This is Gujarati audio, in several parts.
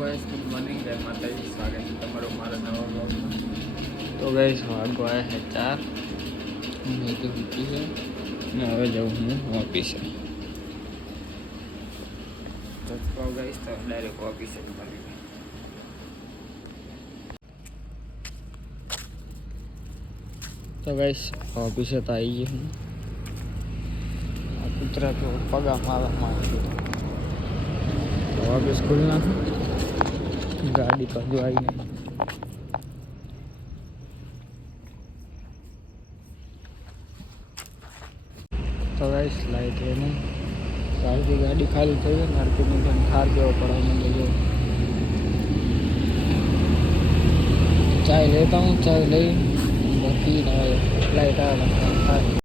ગાઈસ ગુડ મોર્નિંગ, જય માતાજી. સ્વાગત છે તમારું મારા નવા બ્લોગમાં. તો ગાઈસ વાગો આવ્યા છે 4. મેં તો મૂકી છે ને હવે જાઉં હું ઓફિસે. તો ગાઈસ તો ડાયરેક્ટ ઓફિસે જ મળી. તો ગાઈસ ઓફિસે તો આવી ગઈ હું. આ કૂતરા તો પગા મારવામાં આવ્યો. ઓફિસ ખુલ નાખું, ગાડી તો જો આવી નહીં. તો ગાઈસ લાઈટ है नहीं, गाड़ी गाड़ी खाली થઈ ગઈ. માર્કેટની પણ થાર કેવો પડવાનો લઈ ચાય લેતા હું, ચાય લઈ બાકી લાઈટ આવે થાય.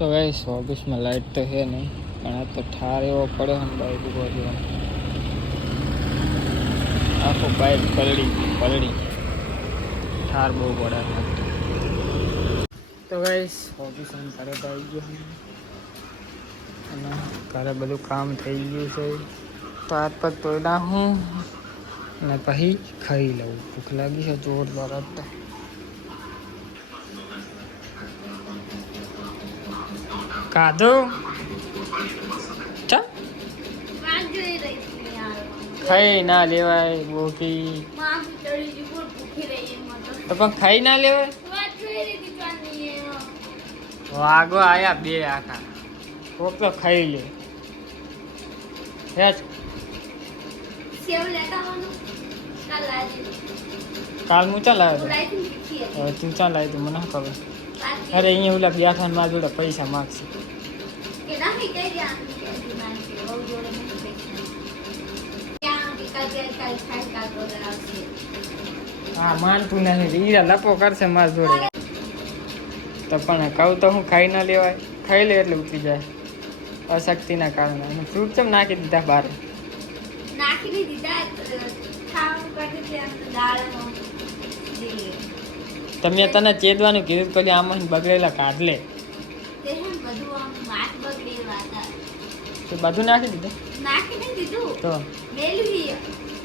तो गाइस ऑफिस में लाइट तो है नहीं, પણ આ તો ઠાર એવો પડે ને બાઈક ઉભો થયો, આખો બાઈક પલળી ઠાર બહુ પડે. તો ગાઈસ ઓફિસ ઘરે તો આવી ગયો અને ઘરે બધું કામ થઈ ગયું છે. તો હાથ પગ ધોઈ નાખું અને પછી ખાઈ લઉં. ભૂખ લાગી છે જોરદાર. તો કાધો ચા ખાઈ ના લેવાય બોકી તો પણ ખાઈ ના લેવાય. વાગો આયા બે આખા કોક તો ખાઈ લે. કાલ હું ચાલ આવ્યો તું ચાલ આવ્યો તું મને ખબર. અરે અહીંયા ઓલા બેઠા મારા જોડે પૈસા માગશે. હા માનતું નથી, ઈરા લપો કરશે મારા જોડે. તો પણ કહું તો હું ખાઈ ના લેવાય, ખાઈ લે એટલે ઉતરી જાય અશક્તિના કારણે. અને ફ્રૂટ ચમ નાખી દીધા બહાર. તમે તને ચેદવાનું કીધું પછી આમાં બગડેલા કાઢ લે. બધું નાખી દીધું તો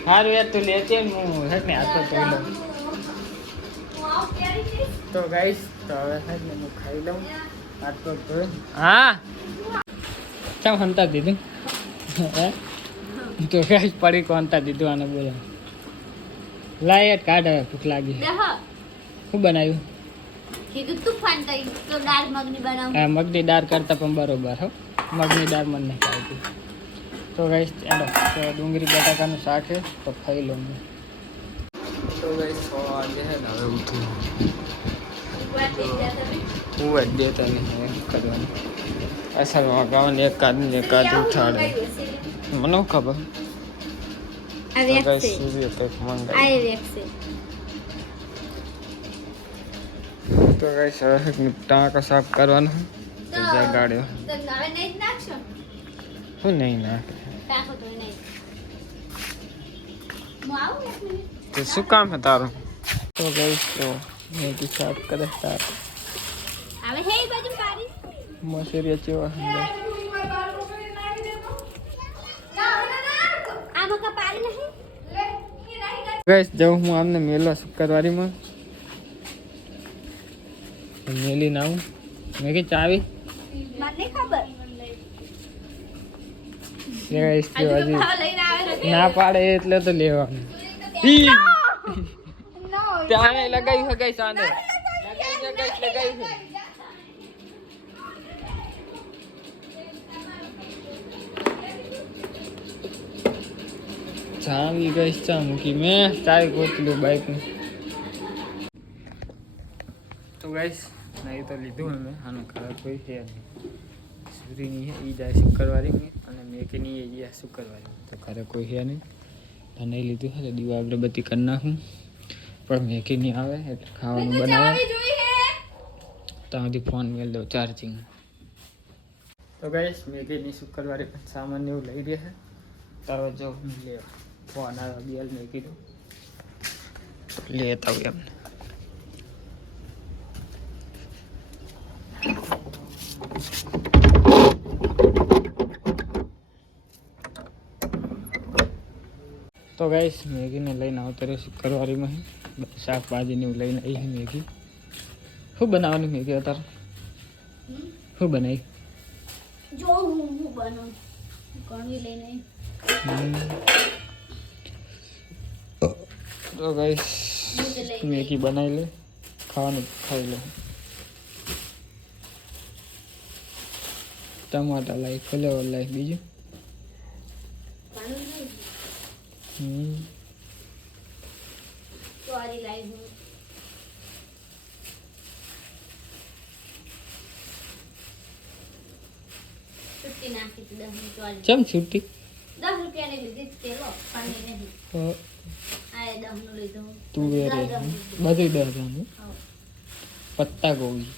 સારું યાર, તું લેતી હું હેઠ ને હાથો ધોઈ લઉં. તો ગાઈસ તો હવે હેઠ ને હું ખાઈ લઉં હાથ પગ ધોઈ. હા ચમ હંતા દીધું તો ગાઈસ પડી કોનતા દીધું આને બોલા. લાય કાઢ, હવે ભૂખ લાગી. શું બનાવ્યું? હા મગની દાળ કરતા પણ બરોબર હો, મગની દાળ મને નહીં ખાવતી. તો ગાઈસ ચાલો તો ડુંગળી બટાકાનું શાક છે તો ખાઈ લઉં. તો ગાઈસ 6 વાગે છે ને હવે ઉઠું હું જ દેતા નહીં કરવાનું. અસલમાં ગાવાનું એકાદ ઉઠાડે મને ખબર. સૂર્ય કંઈક મંગાવી. તો ગાઈસ હવે ટાંકો સાફ કરવાનો ગાડ્યો. શું નહીં નાખે તો શું કામ છે તારું? તો ગાઈસ તો મેથી સાફ કરે તારું મસેરિયા ચેવા ગાઈસ જાઉં હું આમને મેલો શુક્રવારીમાં મેલી ના આવું. મેં કે ચાવી ના પાડે એટલે તો લેવાનું. ત્યાં લગાવી શકાય સાંજે લગાવી. ચાવી ગઈ ચા મૂકી મેં ચાવી ગોતલું બાઈકનું. તો ગાઈસ નહીં તો લીધું મેં આનું ખરાબ કોઈ છે નહીં. સૂરીની એ જાય શુક્રવારીની અને મેકીની એ જાય શુક્રવારી. તો ખરે કોઈ છે નહીં તો નહીં લીધું છે. દીવા અગરબત્તી કરી નાખું પણ મેકી નહીં આવે એટલે ખાવાનું બનાવે ત્યાં સુધી ફોન મેળ દઉં ચાર્જિંગ. તો ગાઈસ મેકીની શુક્રવારે પણ સામાન એવું લઈ રહ્યા છે તારો જો લે ફોન આવ્યો બેલ મેં કીધું લેતા આવું એમને. તો ગાઈસ મેગીને લઈને આવતો રહ્યો શુક્રવારીમાં શાકભાજીને એવું લઈને આવી મેગી. શું બનાવવાની મેગી અત્યારે? શું બનાવી? જો હું બનાવું કણવી લઈને તો ગાઈસ મેગી બનાવી લે, ખાવાનું ખાઈ લે. ટમાટા લાવી, ફુલેવર લાવી, બીજું ચોરી લાવી હું છુટ્ટી નાખી હતી 10 ચોરી. ચમ છૂટી? 10 રૂપિયાની લીધી જ તેલો પાણી નહીં. આ 10 નું લીધું. તું એ રે બધું 10 પત્તા ગોબી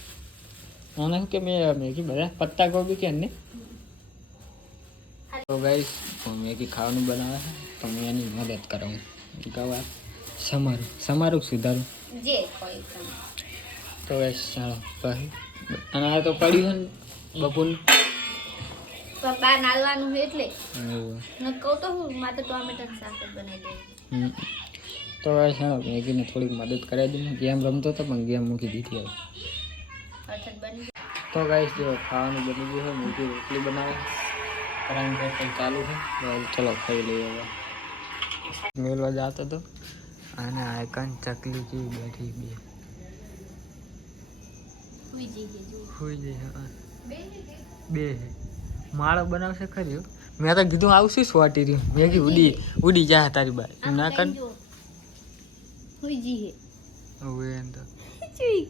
આને શું કે મેગી બધા પત્તા ગોબી કે ને. તો ગાઈસ મેગી ખાવાનું બનાવે તો મેં એની મદદ કરાવું કહેવા સમારું સુધારું જે કોઈ તમે તો ગાઈસ ચાલો પછી અને આ તો પડ્યું છે ને બપોરનું પપ્પા નાલવાનું છે એટલે એવું. ન કહું તો હું માત્ર ટોમેટાનું શાક જ બનાવી દઉં. તો ગાઈસ ચાલો મેગીને થોડીક મદદ કરાવી દઉં. ગેમ રમતો હતો પણ ગેમ મૂકી દીધી હવે. અઠત બની તો ગાઈસ જો ખાવાનું બની ગયું છે, મેગી રોટલી બનાવે કરાંગ પણ ચાલુ છે. ચલો ખાઈ લઈએ હવે. મેળવા જતો હતો અને આયકન ચકલી જેવી બેઠી બે હુઈ જઈએ જો હોઈ જાય. હા બે બે માળો બનાવશે ખરી હો. મેં તો કીધું આવશું સ્વાટી રહ્યું મેગી ઉડી જાય તારી બાર ના કર હુઈ જઈએ હવે એમ તો ચુઈ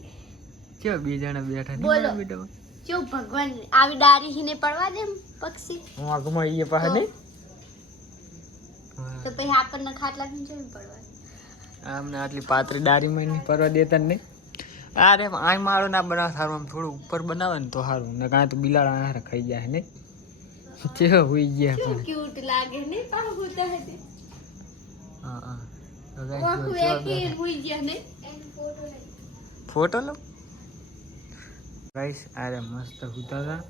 કેવા બે જણા બેઠા બોલો. નહીં બેટા જો ભગવાન આવી ડારી હીને પડવા દે પક્ષી હું આગમાં એ પાસે નહીં તો પછી આપણને ખાટલા થી જોઈ પડવા. આમને આટલી પાતળી દારીમાં નહીં પરવા દેતા ને નહીં. અરે આ માળો ના બનાવ સારું આમ થોડું ઉપર બનાવે ને તો સારું ને કાંઈ તો બિલાડા હારે ખાઈ જાય ને ચેવા હોઈ ગયા શું પણ. ક્યુટ લાગે ને પાછું હોતા હશે હા હા આખું એકી હુઈ ગયા ને ફોટો લો ગાઈસ અરે મસ્ત હુતા હતા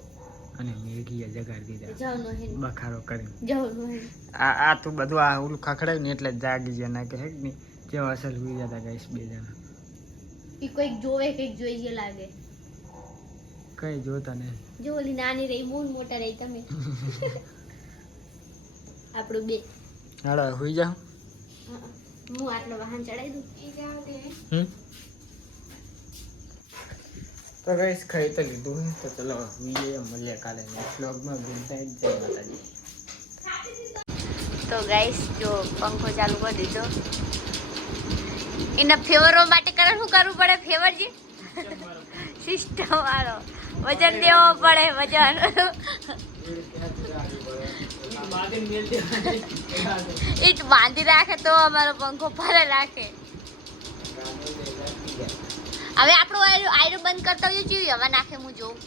અને મેગીએ જગાડી દીધા જાવ નો હે બખારો કરી. જાવ નો હે આ તું બધું આ ઓલું ખખડાયું ને એટલે જ જાગી ગયા ના કે હે નહીં જેવા અસલ હુઈ જતા ગાઈસ બે જણા. ઈ કોઈક જોવે કઈક જોઈ જે લાગે. કઈ જોતા ને જો ઓલી નાની રહી મૂળ મોટા રહી તમે આપણું બે હાડો હુઈ જાઓ. હું આટલો વાહન ચડાવી દઉં તો ગાઈસ ખાઈ તો લીધું હે તો ચલો વિડીયો મળીએ કાલે નેક્સ્ટ વ્લોગમાં. ગુડ નાઇટ, જય માતાજી. તો ગાઈસ જો પંખો ચાલુ કરી દીધો. એના ફેવરો માટે શું કરવું પડે? ફેવર જે સિસ્ટમ વાળો વજન દેવો પડે વજન. ઈટ બાંધી રાખે તો અમારો પંખો ફરે રાખે. હવે આપણો આયરો બંધ કરતા હોય જેવી હવા નાખે હું જોઉં.